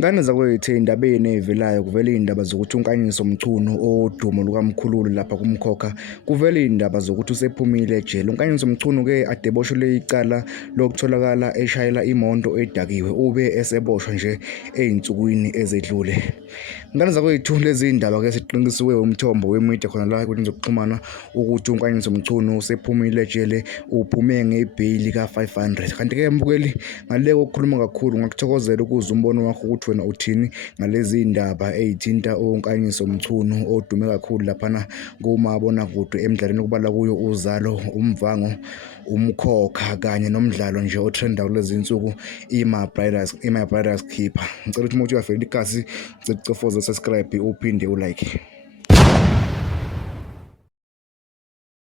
Ngane zakwethu ey'ndabeni ey'velayo kuvela iy'ndaba zokuthi uNkanyiso Mchunu odumo lukaMkhululi lapha kumkhokha kuvela iy'ndaba zokuthi usephumile ejele. uNkanyiso Mchunu-ke adeboshelwe icala lokutholakala eshayela imoto edakiwe ube eseboshwa nje ey'nsukwini ezedlule. Ngane zakwethu lezi ndaba-ke siqinisiwe umthombo wemidiya khona la ey'nkundleni zokuxhumana ukuthi uNkanyiso Mchunu usephumile ejele uphume ngebheyili ka-500. Kanti-ke mbukeli, ngale kokukhuluma kakhulu ngakuthokozela ukuzwa umbono wakho ukuthi wena uthini ngalezi ndaba ey'thinta uNkanyiso Mchunu odume kakhulu laphana kumabonakude emidlalweni okubala kuyo Uzalo, Umvango, Umkhokha kanye nomdlalo nje otrenda kulezi nsuku My Brother's Keeper. Ngicela ukuthi umuntu uyafela igasi, ucofoze subscribe uphinde ulike.